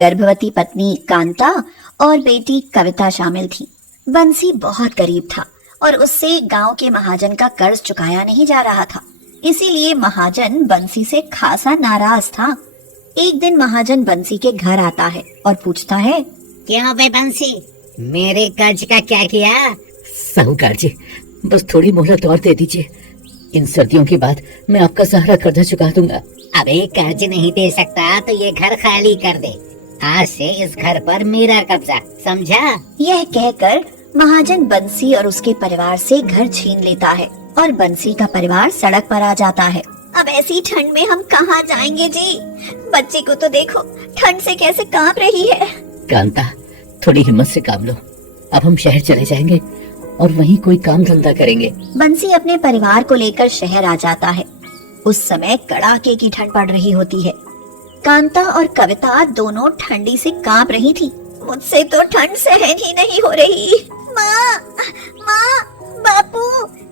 गर्भवती पत्नी कांता और बेटी कविता शामिल थी। बंसी बहुत गरीब था और उससे गांव के महाजन का कर्ज चुकाया नहीं जा रहा था, इसीलिए महाजन बंसी से खासा नाराज था। एक दिन महाजन बंसी के घर आता है और पूछता है, क्यों बे बंसी, मेरे कर्ज का क्या किया? साहूकार जी, बस थोड़ी मोहलत और दे दीजिए। इन सर्दियों के बाद मैं आपका सारा कर्जा चुका दूंगा। अबे कर्ज नहीं दे सकता तो ये घर खाली कर दे। आज से इस घर पर मेरा कब्जा, समझा? यह कहकर महाजन बंसी और उसके परिवार से घर छीन लेता है और बंसी का परिवार सड़क पर आ जाता है। अब ऐसी ठंड में हम कहाँ जाएंगे जी? बच्ची को तो देखो, ठंड से कैसे कांप रही है। कांता, थोड़ी हिम्मत से काम लो। अब हम शहर चले जाएंगे और वहीं कोई काम धंधा करेंगे। बंसी अपने परिवार को लेकर शहर आ जाता है। उस समय कड़ाके की ठंड पड़ रही होती है। कांता और कविता दोनों ठंडी से कांप रही थी। मुझसे तो ठंड सहन ही नहीं हो रही। माँ, बापू,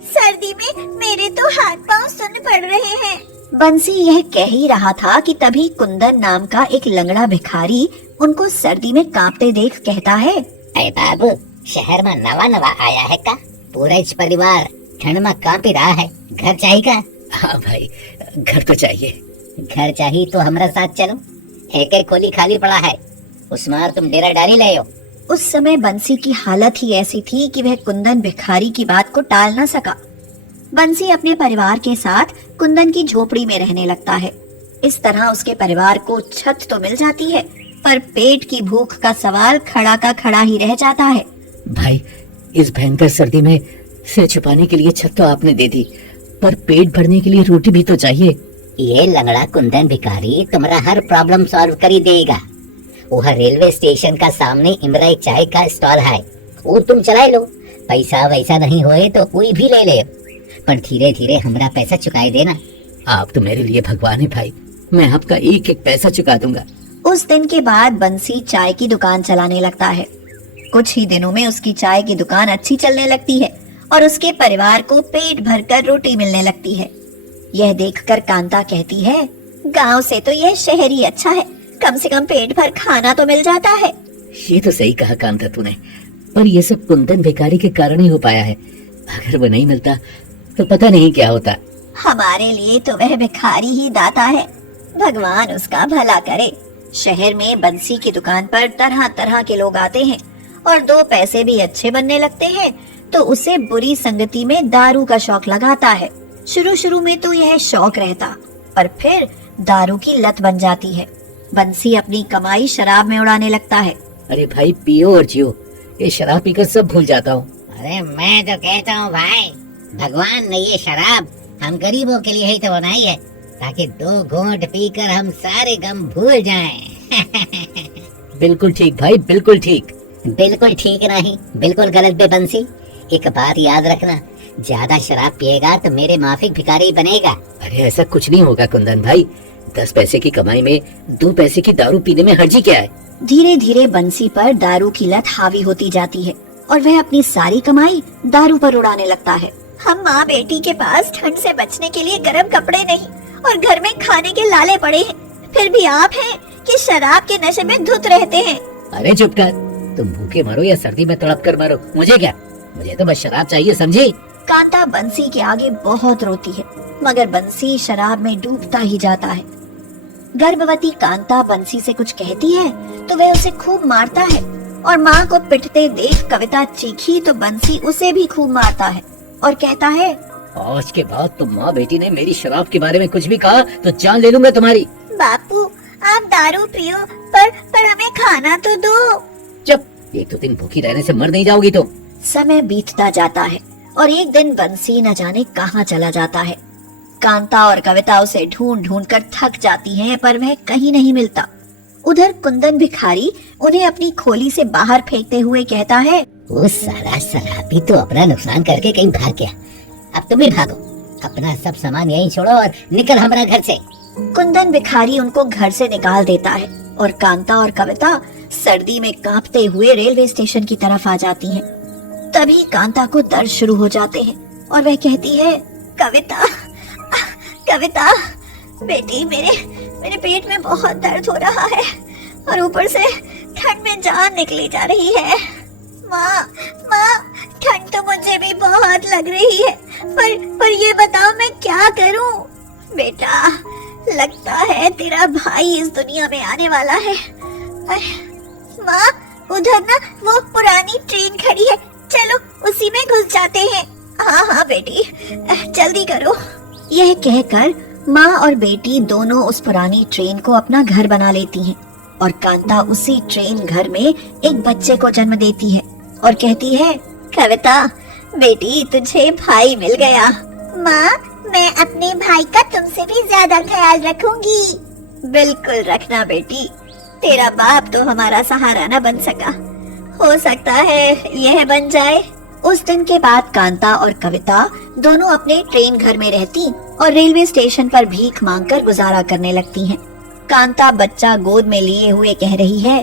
सर्दी में मेरे तो हाथ पांव सुन पड़ रहे हैं। बंसी यह कह ही रहा था कि तभी कुंदन नाम का एक लंगड़ा भिखारी उनको सर्दी में कांपते देख कहता है, अरे बाबू, शहर में नवा आया है का? पूरा परिवार ठंड में कांप रहा है। घर चाहिए? हाँ भाई, घर तो चाहिए। घर चाहिए तो हमारा साथ चलो। एक खोली खाली पड़ा है, उसमें तुम डेरा डाली ले हो। उस समय बंसी की हालत ही ऐसी थी कि वह कुंदन भिखारी की बात को टाल न सका। बंसी अपने परिवार के साथ कुंदन की झोपड़ी में रहने लगता है। इस तरह उसके परिवार को छत तो मिल जाती है, पर पेट की भूख का सवाल खड़ा का खड़ा ही रह जाता है। भाई, इस भयंकर सर्दी में सिर छुपाने के लिए छत तो आपने दे दी, पर पेट भरने के लिए रोटी भी तो चाहिए। ये लंगड़ा कुंदन भिखारी तुम्हारा हर प्रॉब्लम सॉल्व कर ही देगा। वह रेलवे स्टेशन का सामने इमराई चाय का स्टॉल है, वो तुम चला लो। पैसा वैसा नहीं होए तो कोई भी ले ले, पर धीरे धीरे हमारा पैसा चुकाई देना। आप तो मेरे लिए भगवान है भाई, मैं आपका एक एक पैसा चुका दूंगा। उस दिन के बाद बंसी चाय की दुकान चलाने लगता है। कुछ ही दिनों में उसकी चाय की दुकान अच्छी चलने लगती है और उसके परिवार को पेट भरकर रोटी मिलने लगती है। यह देखकर कांता कहती है, गांव से तो यह शहर ही अच्छा है, कम से कम पेट भर खाना तो मिल जाता है। ये तो सही कहा कांता तूने, पर ये सब कुंदन भिखारी के कारण ही हो पाया है। अगर वो नहीं मिलता तो पता नहीं क्या होता। हमारे लिए तो वह भिखारी ही दाता है, भगवान उसका भला करे। शहर में बंसी की दुकान पर तरह तरह के लोग आते हैं और दो पैसे भी अच्छे बनने लगते हैं तो उसे बुरी संगति में दारू का शौक लगाता है। शुरू में तो यह शौक रहता, पर फिर दारू की लत बन जाती है। बंसी अपनी कमाई शराब में उड़ाने लगता है। अरे भाई, पियो और जियो, ये शराब पीकर सब भूल जाता हूँ। अरे मैं तो कहता हूँ भाई, भगवान ने ये शराब हम गरीबों के लिए ही तो बनाई है, ताकि 2 घूंट पीकर हम सारे गम भूल जाएं। बिल्कुल ठीक भाई, बिल्कुल ठीक। बिल्कुल ठीक नहीं, बिल्कुल गलत बे बंसी। एक बात याद रखना, ज्यादा शराब पिएगा तो मेरे माफिक भिखारी बनेगा। अरे ऐसा कुछ नहीं होगा कुंदन भाई, 10 पैसे की कमाई में 2 पैसे की दारू पीने में हर्जी क्या है। धीरे धीरे बंसी पर दारू की लत हावी होती जाती है और वह अपनी सारी कमाई दारू पर उड़ाने लगता है। हम माँ बेटी के पास ठंड से बचने के लिए गर्म कपड़े नहीं और घर में खाने के लाले पड़े हैं, फिर भी आप हैं कि शराब के नशे में धुत रहते हैं। अरे चुप कर, तुम भूखे मरो या सर्दी में तड़प कर मरो, मुझे क्या, मुझे तो बस शराब चाहिए, समझी? कांता बंसी के आगे बहुत रोती है, मगर बंसी शराब में डूबता ही जाता है। गर्भवती कांता बंसी से कुछ कहती है तो वह उसे खूब मारता है और माँ को पिटते देख कविता चीखी तो बंसी उसे भी खूब मारता है और कहता है, आज के बाद तुम माँ बेटी ने मेरी शराब के बारे में कुछ भी कहा तो जान ले लूंगा तुम्हारी। बापू, आप दारू पियो पर हमें खाना तो दो। चुप, 1-2 दिन भूखी रहने से मर नहीं जाओगी तुम। समय बीतता जाता है और एक दिन बंसी न जाने कहाँ चला जाता है। कांता और कविता उसे ढूंढ ढूंढ कर थक जाती हैं, पर वह कहीं नहीं मिलता। उधर कुंदन भिखारी उन्हें अपनी खोली से बाहर फेंकते हुए कहता है, वो सारा शराबी तो अपना नुकसान करके कहीं भाग गया, अब तुम भी भागो, अपना सब सामान यहीं छोड़ो और निकल हमारा घर से। कुंदन भिखारी उनको घर से निकाल देता है और कांता और कविता सर्दी में कांपते हुए रेलवे स्टेशन की तरफ आ जाती हैं। तभी कांता को दर्द शुरू हो जाते हैं और वह कहती है, कविता, बेटी, मेरे पेट में बहुत दर्द हो रहा है और ऊपर से ठंड में जान निकली जा रही है। माँ माँ, ठंड तो मुझे भी बहुत लग रही है, पर ये बताओ मैं क्या करूं? बेटा, लगता है तेरा भाई इस दुनिया में आने वाला है। माँ, उधर ना वो पुरानी ट्रेन खड़ी है, चलो उसी में घुस जाते हैं। हाँ हाँ बेटी, जल्दी करो। यह कहकर माँ और बेटी दोनों उस पुरानी ट्रेन को अपना घर बना लेती हैं और कांता उसी ट्रेन घर में एक बच्चे को जन्म देती है और कहती है, कविता बेटी, तुझे भाई मिल गया। माँ, मैं अपने भाई का तुमसे भी ज्यादा ख्याल रखूंगी। बिल्कुल रखना बेटी, तेरा बाप तो हमारा सहारा न बन सका, हो सकता है यह बन जाए। उस दिन के बाद कांता और कविता दोनों अपने ट्रेन घर में रहती और रेलवे स्टेशन पर भीख मांगकर गुजारा करने लगती हैं। कांता बच्चा गोद में लिए हुए कह रही है,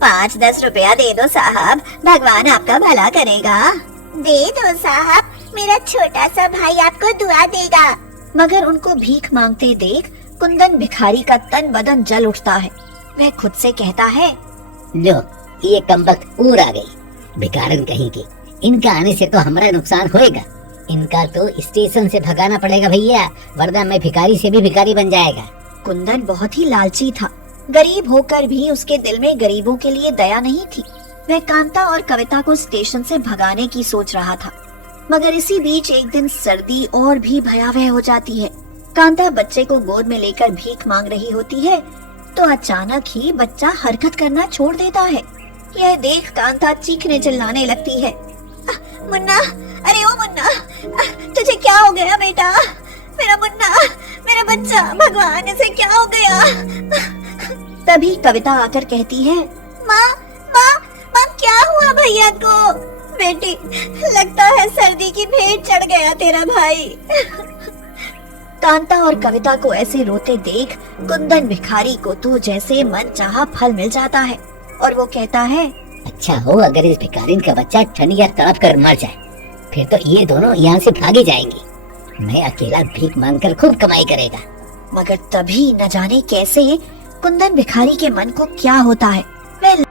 5-10 रुपया दे दो साहब, भगवान आपका भला करेगा। दे दो साहब, मेरा छोटा सा भाई आपको दुआ देगा। मगर उनको भीख मांगते देख कुंदन भिखारी का तन बदन जल उठता है। वह खुद से कहता है, लो, ये कमबख्त ऊर आ गई, भिखारन कहीं की। इनका आने से तो हमारा नुकसान होएगा। इनका तो स्टेशन से भगाना पड़ेगा भैया, वरना मैं भिखारी से भी भिखारी बन जाएगा। कुंदन बहुत ही लालची था। गरीब होकर भी उसके दिल में गरीबों के लिए दया नहीं थी। वह कांता और कविता को स्टेशन से भगाने की सोच रहा था। मगर इसी बीच एक दिन सर्दी और भी भयावह हो जाती है। कांता बच्चे को गोद में लेकर भीख मांग रही होती है तो अचानक ही बच्चा हरकत करना छोड़ देता है। यह देख कांता चीखने चिल्लाने लगती है, मुन्ना, अरे ओ मुन्ना, तुझे क्या हो गया बेटा? मेरा मुन्ना, मेरा बच्चा, भगवान इसे क्या हो गया? तभी कविता आकर कहती है, माँ माँ माँ, क्या हुआ भैया को? बेटी, लगता है सर्दी की भेंट चढ़ गया तेरा भाई। कांता और कविता को ऐसे रोते देख कुंदन भिखारी को तो जैसे मन चाहा फल मिल जाता है और वो कहता है, अच्छा हो अगर इस भिखारिन का बच्चा ठंड या तड़प कर मर जाए, फिर तो ये दोनों यहाँ से भागी जाएंगे। मैं अकेला भीख मांगकर खूब कमाई करेगा। मगर तभी न जाने कैसे कुंदन भिखारी के मन को क्या होता है, वह